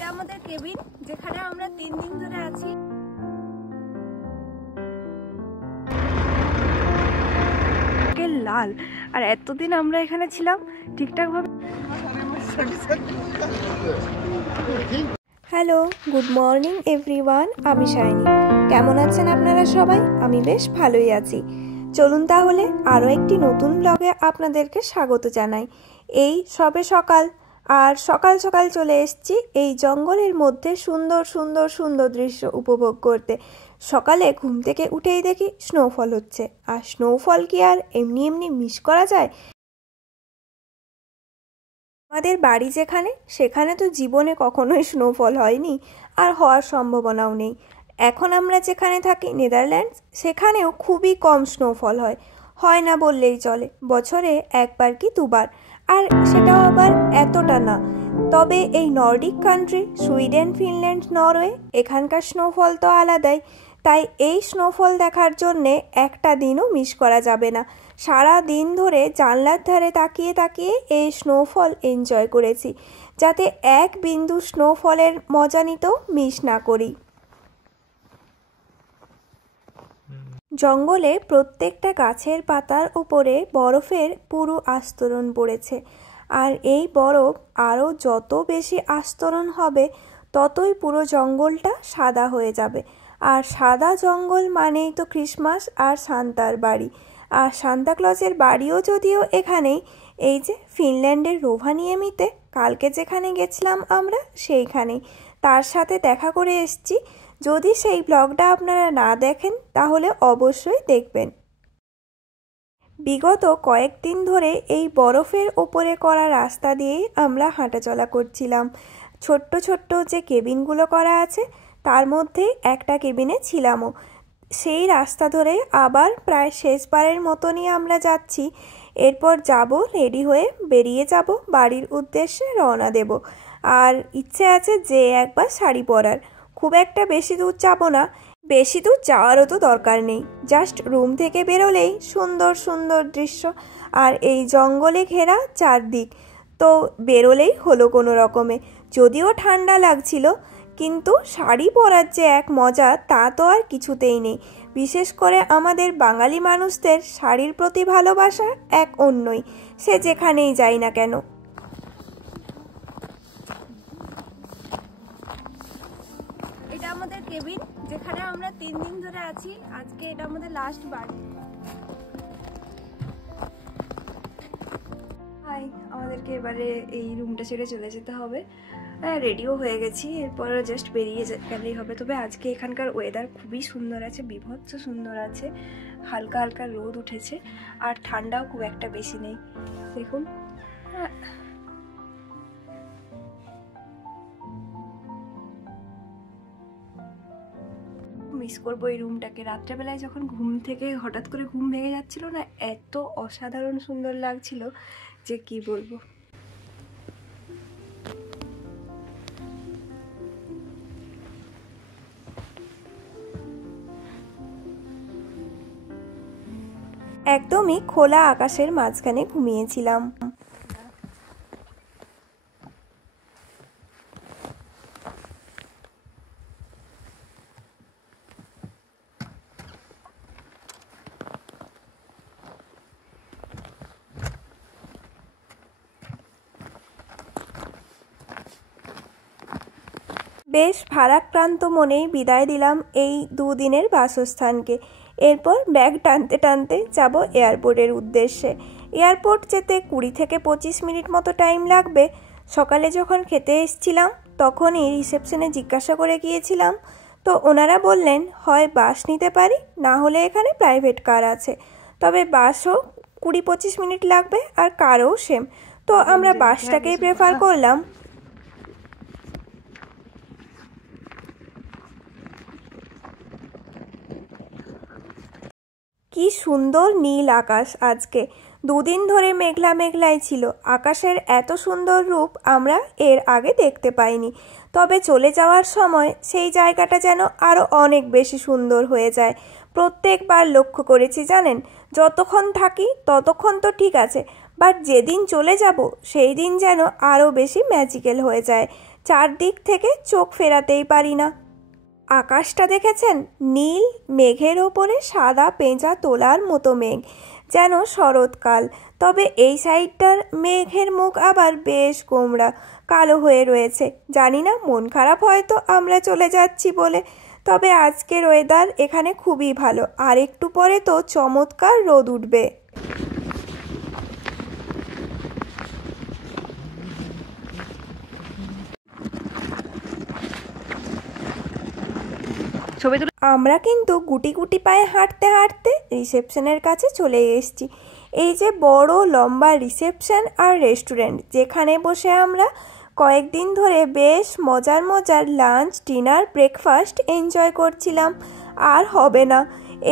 এটা আমাদের কেবিন, যেখানে আমরা 3 দিন ধরে আছি। লাল আর এতদিন আমরা এখানে ছিলাম ঠিকঠাক ভাবে। হ্যালো, গুড মর্নিং এভরিওয়ান, আমি শাইনি। কেমন আছেন আপনারা সবাই? আমি বেশ ভালোই আছি। চলুন তাহলে আরও একটি নতুন ব্লগে আপনাদেরকে স্বাগত জানাই। এই সবে সকাল, আর সকাল সকাল চলে এসেছি এই জঙ্গলের মধ্যে সুন্দর সুন্দর সুন্দর দৃশ্য উপভোগ করতে। সকালে ঘুম থেকে উঠেই দেখি স্নোফল হচ্ছে, আর স্নোফল কি আর এমনি এমনি মিস করা যায়? আমাদের বাড়ি যেখানে, সেখানে তো জীবনে কখনোই স্নোফল হয়নি, আর হওয়ার সম্ভাবনাও নেই। এখন আমরা যেখানে থাকি নেদারল্যান্ডস, সেখানেও খুবই কম স্নোফল হয় না বললেই চলে। বছরে একবার কি দুবার, আর সেটাও আবার এতটা না। তবে এই Nordic country Sweden, Finland, Norway, এখানকার স্নোফল তো আলাদাই। তাই এই স্নোফল দেখার জন্যে একটা দিনও মিস করা যাবে না। সারা দিন ধরে জানলার ধারে তাকিয়ে তাকিয়ে এই স্নোফল এনজয় করেছি, যাতে এক বিন্দু স্নোফলের মজা নিতেও মিস না করি। জঙ্গলে প্রত্যেকটা গাছের পাতার উপরে বরফের পুরো আস্তরণ পড়েছে, আর এই বরফ আরও যত বেশি আস্তরণ হবে ততই পুরো জঙ্গলটা সাদা হয়ে যাবে। আর সাদা জঙ্গল মানেই তো ক্রিসমাস আর সান্তার বাড়ি। আর সান্তাক্লজের বাড়িও যদিও এখানেই, এই যে ফিনল্যান্ডের রোভানিয়েমিতে কালকে যেখানে গেছিলাম আমরা, সেইখানেই তার সাথে দেখা করে এসেছি। যদি সেই ব্লগটা আপনারা না দেখেন তাহলে অবশ্যই দেখবেন। বিগত কয়েকদিন ধরে এই বরফের ওপরে করা রাস্তা দিয়েই আমরা হাঁটাচলা করছিলাম। ছোট্ট ছোট্ট যে কেবিনগুলো করা আছে, তার মধ্যে একটা কেবিনে ছিলামও। সেই রাস্তা ধরে আবার প্রায় শেষবারের মতনই আমরা যাচ্ছি। এরপর যাব, রেডি হয়ে বেরিয়ে যাব, বাড়ির উদ্দেশ্যে রওনা দেব। আর ইচ্ছে আছে যে একবার শাড়ি পরার। খুব একটা বেশি দূর যাব না, বেশি দূর যাওয়ারও তো দরকার নেই। জাস্ট রুম থেকে বেরোলেই সুন্দর সুন্দর দৃশ্য, আর এই জঙ্গলে ঘেরা চারদিক, তো বেরোলেই হলো কোনো রকমে। যদিও ঠান্ডা লাগছিল, কিন্তু শাড়ি পরার যে এক মজা, তা তো আর কিছুতেই নেই। বিশেষ করে আমাদের বাঙালি মানুষদের শাড়ির প্রতি ভালোবাসা এক অন্যই, সে যেখানেই যাই না কেন। এটা আমাদের কেবিন, যেখানে আমরা 3 দিন ধরে আছি। আজকে এটা আমাদের লাস্ট বাড়ি। হাই, আমাদেরকে এবারে এই রুমটা ছেড়ে চলে যেতে হবে। হ্যাঁ, রেডিও হয়ে গেছি, এরপর জাস্ট বেরিয়ে গেলেই হবে। তবে আজকে এখানকার ওয়েদার খুবই সুন্দর আছে, বীভৎস সুন্দর আছে। হালকা হালকা রোদ উঠেছে, আর ঠান্ডাও খুব একটা বেশি নেই। দেখুন, মিস করবো এই রুমটাকে। রাত্রেবেলায় যখন ঘুম থেকে হঠাৎ করে ঘুম ভেঙে যাচ্ছিল না, এত অসাধারণ সুন্দর লাগছিল যে কি বলবো। একদমই খোলা আকাশের মাঝখানে ঘুমিয়েছিলাম। বেশ ভারাক্রান্ত মনেই বিদায় দিলাম এই 2 দিনের বাসস্থানকে। এরপর ব্যাগ টানতে টানতে যাব এয়ারপোর্টের উদ্দেশ্যে। এয়ারপোর্ট যেতে 20 থেকে 25 মিনিট মতো টাইম লাগবে। সকালে যখন খেতে এসেছিলাম তখনই রিসেপশনে জিজ্ঞাসা করে গিয়েছিলাম, তো ওনারা বললেন হয় বাস নিতে পারি, না হলে এখানে প্রাইভেট কার আছে। তবে বাসও 20-25 মিনিট লাগবে, আর কারও সেম। তো আমরা বাসটাকেই প্রেফার করলাম। কি সুন্দর নীল আকাশ আজকে। 2 দিন ধরে মেঘলা মেঘলাই ছিল। আকাশের এত সুন্দর রূপ আমরা এর আগে দেখতে পাইনি। তবে চলে যাওয়ার সময় সেই জায়গাটা যেন আরও অনেক বেশি সুন্দর হয়ে যায়। প্রত্যেকবার লক্ষ্য করেছি জানেন, যতক্ষণ থাকি ততক্ষণ তো ঠিক আছে, বাট যেদিন চলে যাব সেই দিন যেন আরও বেশি ম্যাজিক্যাল হয়ে যায়। চারদিক থেকে চোখ ফেরাতেই পারি না। আকাশটা দেখেছেন, নীল মেঘের ওপরে সাদা পেঁজা তোলার মতো মেঘ, যেন শরৎকাল। তবে এই সাইডটার মেঘের মুখ আবার বেশ গোমড়া কালো হয়ে রয়েছে। জানি না, মন খারাপ হয়তো আমরা চলে যাচ্ছি বলে। তবে আজকের ওয়েদার এখানে খুবই ভালো, আর একটু পরে তো চমৎকার রোদ উঠবে। আমরা কিন্তু গুটি গুটি পায়ে হাঁটতে হাঁটতে রিসেপশনের কাছে চলে এসেছি। এই যে বড় লম্বা রিসেপশন আর রেস্টুরেন্ট, যেখানে বসে আমরা কয়েকদিন ধরে বেশ মজার মজার লাঞ্চ, ডিনার, ব্রেকফাস্ট এনজয় করছিলাম। আর হবে না,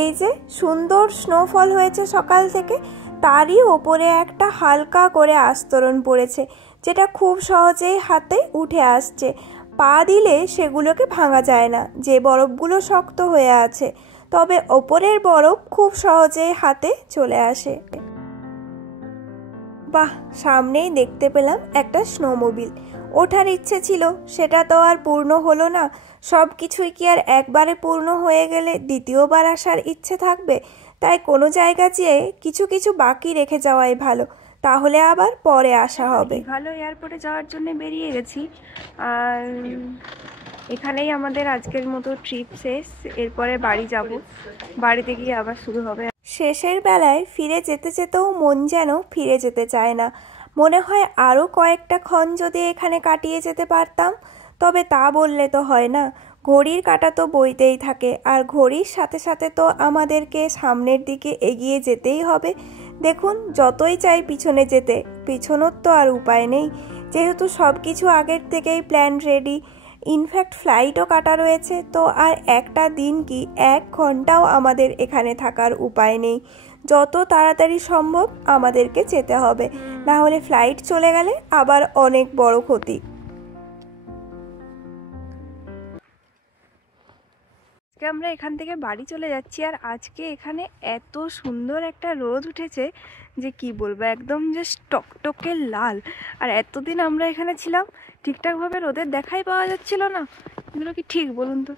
এই যে সুন্দর স্নোফল হয়েছে সকাল থেকে, তারই ওপরে একটা হালকা করে আস্তরণ পড়েছে, যেটা খুব সহজেই হাতে উঠে আসছে। পা দিলে সেগুলোকে ভাঙা যায় না, যে বরফগুলো শক্ত হয়ে আছে। তবে ওপরের বরফ খুব সহজেই হাতে চলে আসে। বাহ, সামনেই দেখতে পেলাম একটা স্নোমোবিল। ওঠার ইচ্ছে ছিল, সেটা তো আর পূর্ণ হলো না। সব কিছুই কি আর একবারে পূর্ণ হয়ে গেলে দ্বিতীয়বার আসার ইচ্ছে থাকবে? তাই কোনো জায়গা যেয়ে কিছু কিছু বাকি রেখে যাওয়াই ভালো, তাহলে আবার পরে আসা হবে। ভালো, এয়ারপোর্টে যাওয়ার জন্য বেরিয়ে গেছি। আর এখানেই আমাদের আজকের মতো ট্রিপ শেষ। এরপরে বাড়ি যাব, বাড়িতে গিয়ে আবার শুরু হবে। শেষের বেলায় ফিরে যেতে যেতেও মন যেন ফিরে যেতে চায় না। মনে হয় আরও কয়েকটা ক্ষণ যদি এখানে কাটিয়ে যেতে পারতাম। তবে তা বললে তো হয় না, ঘড়ির কাঁটা তো বইতেই থাকে, আর ঘড়ির সাথে সাথে তো আমাদেরকে সামনের দিকে এগিয়ে যেতেই হবে। দেখুন, যতই চাই পিছনে যেতে, পিছনোর তো আর উপায় নেই, যেহেতু সব কিছু আগের থেকেই প্ল্যান রেডি। ইনফ্যাক্ট ফ্লাইটও কাটা রয়েছে, তো আর একটা দিন কি 1 ঘন্টাও আমাদের এখানে থাকার উপায় নেই। যত তাড়াতাড়ি সম্ভব আমাদেরকে যেতে হবে, না হলে ফ্লাইট চলে গেলে আবার অনেক বড় ক্ষতি। আজকে আমরা এখান থেকে বাড়ি চলে যাচ্ছি, আর আজকে এখানে এত সুন্দর একটা রোদ উঠেছে যে কি বলবো, একদম জাস্ট টকটকে লাল। আর এতদিন আমরা এখানে ছিলাম, ঠিকঠাকভাবে রোদের দেখাই পাওয়া যাচ্ছিল না। এগুলো কি ঠিক বলুন তো?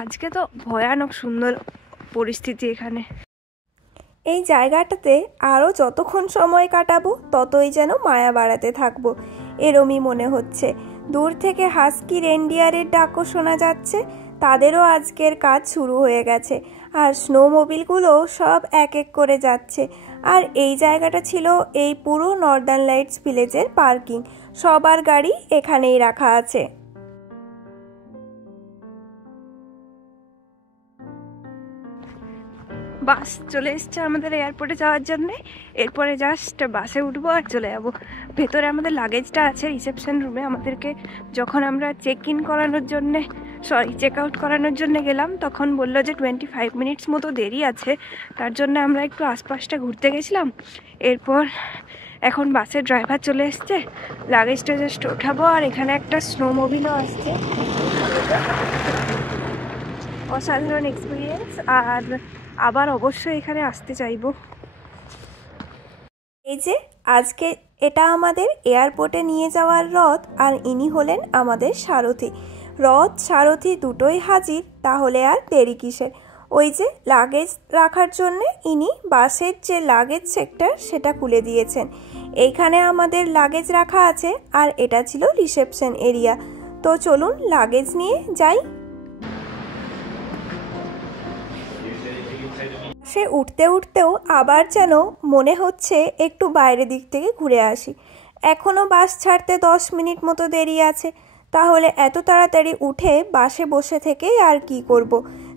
আজকে তো ভয়ানক সুন্দর পরিস্থিতি এখানে। এই জায়গাটাতে আরও যতক্ষণ সময় কাটাবো ততই যেন মায়া বাড়াতে থাকবো, এরমই মনে হচ্ছে। দূর থেকে হাস্কি রেনডিয়ারের ডাকও শোনা যাচ্ছে, তাদেরও আজকের কাজ শুরু হয়ে গেছে। আর স্নোমোবিলগুলো সব এক এক করে যাচ্ছে। আর এই জায়গাটা ছিল এই পুরো নর্দার্ন লাইটস ভিলেজের পার্কিং, সবার গাড়ি এখানেই রাখা আছে। বাস চলে এসছে আমাদের এয়ারপোর্টে যাওয়ার জন্য। এরপরে জাস্ট বাসে উঠবো আর চলে যাবো। ভেতরে আমাদের লাগেজটা আছে রিসেপশন রুমে। আমাদেরকে যখন আমরা চেক আউট করানোর জন্য গেলাম, তখন বললো যে 25 মিনিটস মতো দেরি আছে। তার জন্য আমরা একটু আশপাশটা ঘুরতে গেছিলাম। এরপর এখন বাসের ড্রাইভার চলে এসছে, লাগেজটা জাস্ট ওঠাবো। আর এখানে একটা স্নোমোবিলও আসছে, অসাধারণ এক্সপিরিয়েন্স। আর আবার অবশ্যই এখানে আসতে চাইবো। এই যে আজকে এটা আমাদের এয়ারপোর্টে নিয়ে যাওয়ার রথ, আর ইনি হলেন আমাদের সারথি। রথ সারথি দুটোই হাজির, তাহলে আর দেরি কিসের? ওই যে লাগেজ রাখার জন্য ইনি বাসের যে লাগেজ সেক্টর সেটা খুলে দিয়েছেন। এইখানে আমাদের লাগেজ রাখা আছে, আর এটা ছিল রিসেপশন এরিয়া। তো চলুন লাগেজ নিয়ে যাই। সে উঠতে উঠতেও আবার যেন মনে হচ্ছে একটু বাইরের দিক থেকে ঘুরে আসি। এখনও বাস ছাড়তে 10 মিনিট মতো দেরি আছে, তাহলে এত তাড়াতাড়ি উঠে বাসে বসে থেকেই আর কি করব,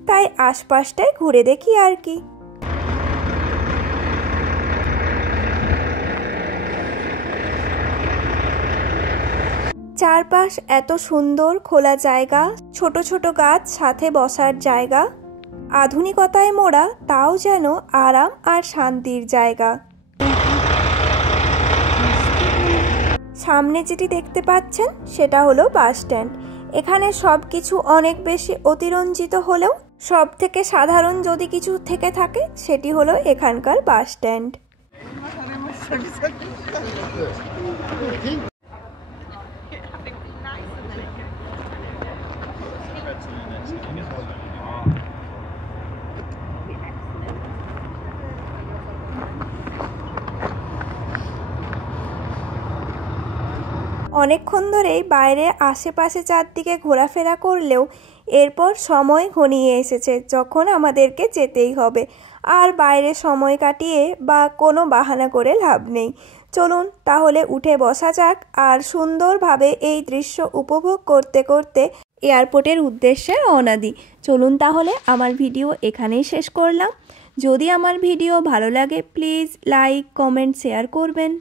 তাই আশপাশটায় ঘুরে দেখি আর কি। চারপাশ এত সুন্দর খোলা জায়গা, ছোট ছোট গাছ, সাথে বসার জায়গা, আধুনিকতায় মোড়া, তাও যেন আরাম আর শান্তির জায়গা। সামনে যেটি দেখতে পাচ্ছেন সেটা হলো বাস স্ট্যান্ড। এখানে সব কিছু অনেক বেশি অতিরঞ্জিত হলেও সব থেকে সাধারণ যদি কিছু থেকে থাকে সেটি হলো এখানকার বাস স্ট্যান্ড। অনেকক্ষণ ধরেই বাইরে আশেপাশে চারদিকে ঘোরাফেরা করলেও এরপর সময় ঘনিয়ে এসেছে যখন আমাদেরকে যেতেই হবে। আর বাইরে সময় কাটিয়ে বা কোনো বাহানা করে লাভ নেই। চলুন তাহলে উঠে বসা যাক আর সুন্দরভাবে এই দৃশ্য উপভোগ করতে করতে এয়ারপোর্টের উদ্দেশ্যে রওনা দিই। চলুন তাহলে আমার ভিডিও এখানেই শেষ করলাম। যদি আমার ভিডিও ভালো লাগে প্লিজ লাইক, কমেন্ট, শেয়ার করবেন।